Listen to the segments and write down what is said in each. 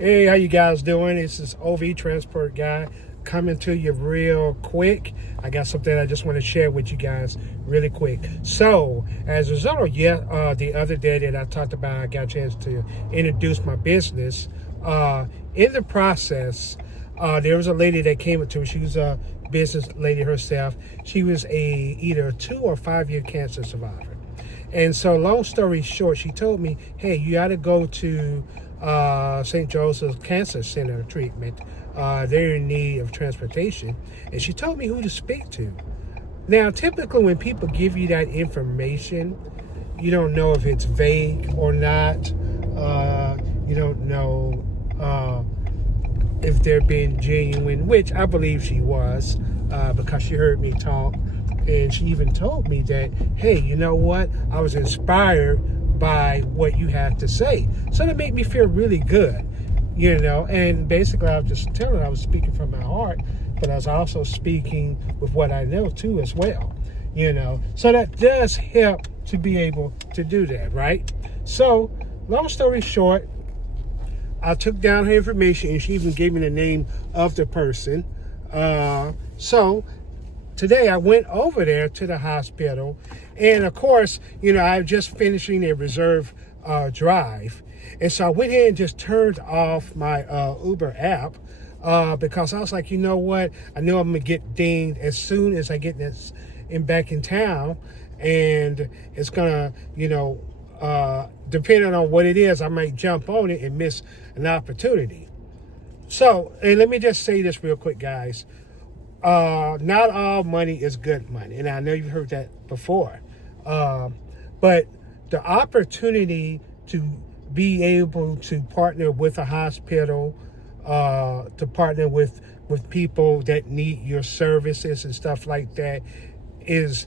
Hey, how you guys doing? This is OV Transport Guy coming to you real quick. I got something I just want to share with you guys really quick. So, as a result of the other day that I talked about, I got a chance to introduce my business. In the process, there was a lady that came up to me. She was a business lady herself. She was either a 2 or 5 year cancer survivor. And so, long story short, she told me, hey, you got to go to St. Joseph's Cancer Center treatment. They're in need of transportation. And she told me who to speak to. Now, typically when people give you that information, you don't know if it's vague or not. You don't know if they're being genuine, which I believe she was, because she heard me talk. And she even told me that, hey, you know what? I was inspired by what you had to say. So that made me feel really good, and basically I was just telling her I was speaking from my heart, but I was also speaking with what I know too as well, So that does help to be able to do that, right? So, long story short, I took down her information and she even gave me the name of the person. So today I went over there to the hospital, and of course, I'm just finishing a reserve drive. And so I went ahead and just turned off my Uber app because I was like, you know what? I know I'm going to get dinged as soon as I get back in town. And it's going to, depending on what it is, I might jump on it and miss an opportunity. So, and let me just say this real quick, guys. Not all money is good money, and I know you've heard that before. But the opportunity to be able to partner with a hospital, to partner with people that need your services and stuff like that, is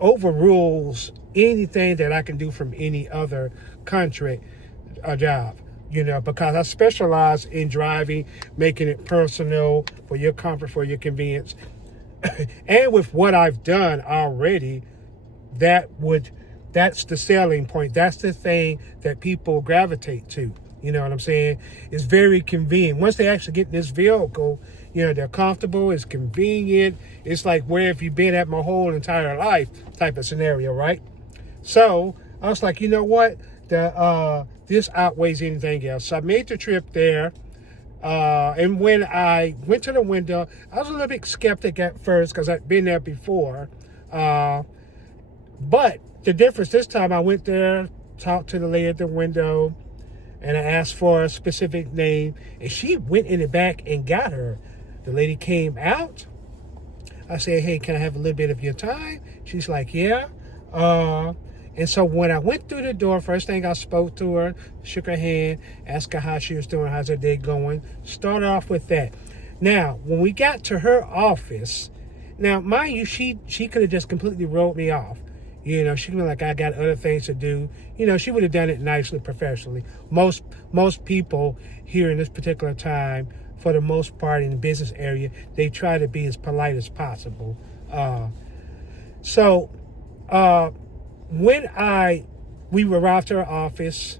overrules anything that I can do from any other country job. Because I specialize in driving, making it personal for your comfort, for your convenience. And with what I've done already, that's the selling point. That's the thing that people gravitate to. You know what I'm saying? It's very convenient. Once they actually get in this vehicle, they're comfortable, it's convenient. It's like, where have you been at my whole entire life type of scenario, right? So I was like, you know what? This outweighs anything else. So I made the trip there. And when I went to the window, I was a little bit skeptic at first because I'd been there before. But the difference this time, I went there, talked to the lady at the window, and I asked for a specific name. And she went in the back and got her. The lady came out. I said, hey, can I have a little bit of your time? She's like, yeah. And so when I went through the door, first thing I spoke to her, shook her hand, asked her how she was doing, how's her day going. Start off with that. Now, when we got to her office, now, mind you, she could have just completely wrote me off. She could be like, I got other things to do. She would have done it nicely, professionally. Most people here in this particular time, for the most part in the business area, they try to be as polite as possible. When we arrived to her office,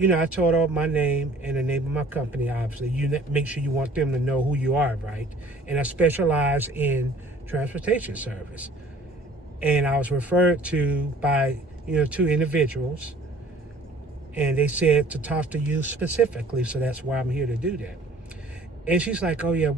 I told her my name and the name of my company, obviously. You make sure you want them to know who you are, right? And I specialize in transportation service. And I was referred to by, 2 individuals. And they said to talk to you specifically, so that's why I'm here to do that. And she's like, oh, yeah,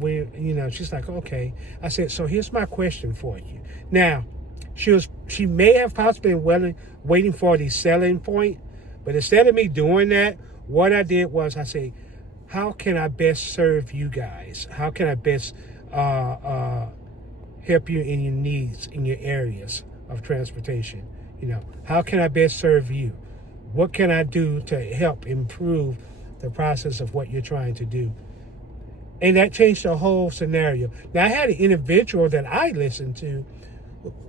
she's like, okay. I said, so here's my question for you. Now, she may have possibly been waiting for the selling point, but instead of me doing that, what I did was I said, how can I best serve you guys? How can I best help you in your needs, in your areas of transportation? How can I best serve you? What can I do to help improve the process of what you're trying to do? And that changed the whole scenario. Now, I had an individual that I listened to,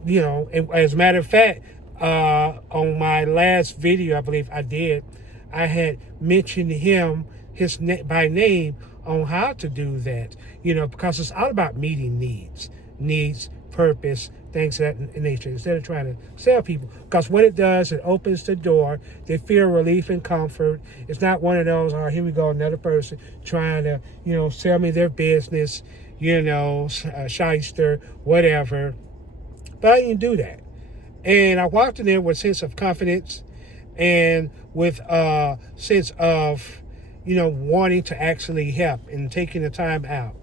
and as a matter of fact, on my last video, I believe I had mentioned him by name on how to do that, because it's all about meeting needs, purpose, things of that nature, instead of trying to sell people. Because what it does, it opens the door. They feel relief and comfort. It's not one of those, oh, here we go, another person trying to, sell me their business, shyster, whatever. But I didn't do that. And I walked in there with a sense of confidence and with a sense of, wanting to actually help and taking the time out.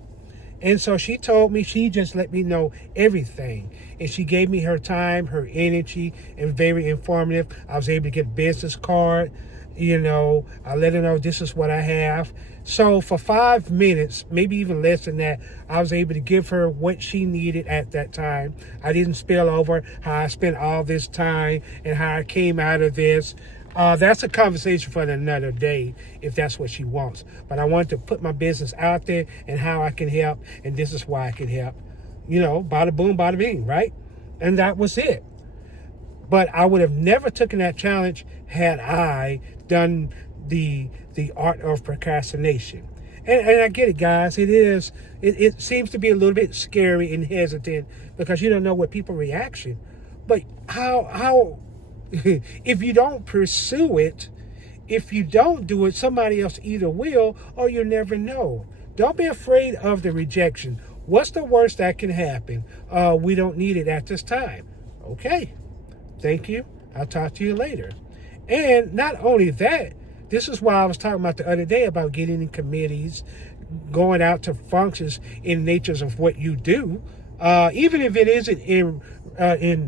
And so she told me, she just let me know everything. And she gave me her time, her energy, and very informative. I was able to get a business card. I let her know this is what I have. So for 5 minutes, maybe even less than that, I was able to give her what she needed at that time. I didn't spill over how I spent all this time and how I came out of this. That's a conversation for another day if that's what she wants. But I wanted to put my business out there and how I can help. And this is why I can help. Bada boom, bada bing, right? And that was it. But I would have never taken that challenge had I done the art of procrastination. And I get it, guys. It seems to be a little bit scary and hesitant because you don't know what people's reaction. But how if you don't pursue it, if you don't do it, somebody else either will or you'll never know. Don't be afraid of the rejection. What's the worst that can happen? We don't need it at this time. Okay. Thank you. I'll talk to you later. And not only that, this is why I was talking about the other day about getting in committees, going out to functions in natures of what you do, even if it isn't in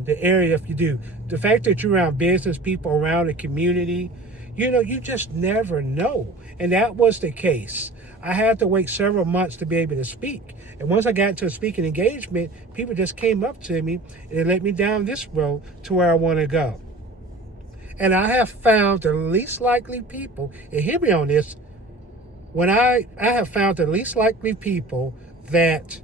the area if you do. The fact that you're around business people, around the community, you just never know. And that was the case. I had to wait several months to be able to speak. And once I got into a speaking engagement, people just came up to me and they led me down this road to where I want to go. And I have found the least likely people, and hear me on this, when I have found the least likely people that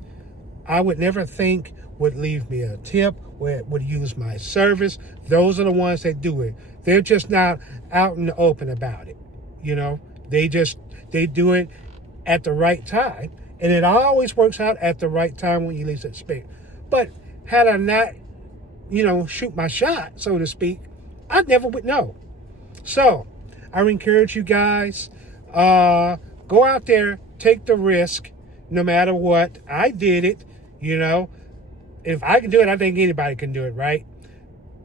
I would never think would leave me a tip, would use my service. Those are the ones that do it. They're just not out in the open about it. They do it at the right time. And it always works out at the right time when you least expect. But had I not, shoot my shot, so to speak, I never would know. So I encourage you guys, go out there, take the risk, no matter what. I did it, If I can do it, I think anybody can do it, right?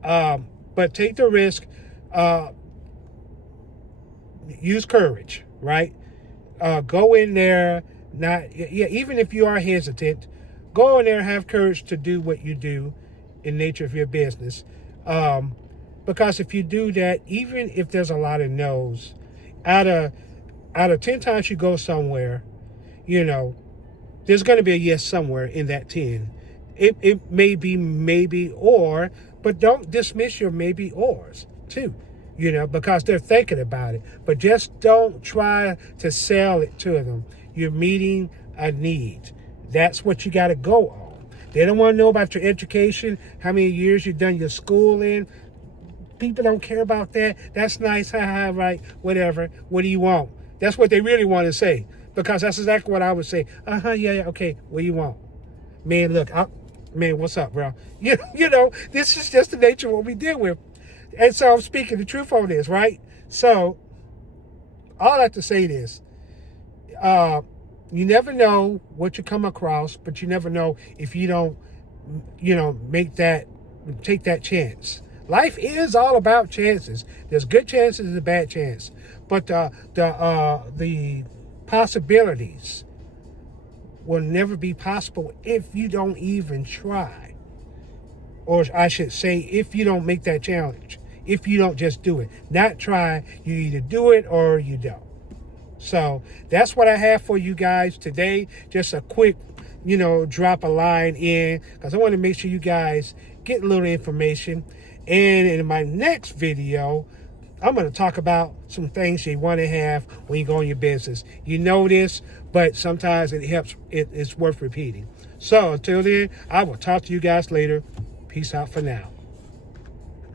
But take the risk. Use courage, right? Go in there. Even if you are hesitant, go in there and have courage to do what you do in nature of your business. Because if you do that, even if there's a lot of no's, out of 10 times you go somewhere, there's going to be a yes somewhere in that 10. It may be maybe or, but don't dismiss your maybe ors too, because they're thinking about it. But just don't try to sell it to them. You're meeting a need. That's what you got to go on. They don't want to know about your education, how many years you've done your school in. People don't care about that. That's nice, right, whatever. What do you want? That's what they really want to say, because that's exactly what I would say. Yeah, okay, what do you want? Man, look, what's up, bro? This is just the nature of what we deal with. And so I'm speaking the truth on this, right? So all I have to say is, you never know what you come across, but you never know if you don't, take that chance. Life is all about chances. There's good chances and bad chance, but the possibilities will never be possible if you don't even try. Or I should say, if you don't make that challenge, if you don't just do it, not try, you either do it or you don't. So that's what I have for you guys today. Just a quick, drop a line in, because I want to make sure you guys get a little information. And in my next video, I'm going to talk about some things you want to have when you go in your business. You know this, but sometimes it helps. It's worth repeating. So until then, I will talk to you guys later. Peace out for now.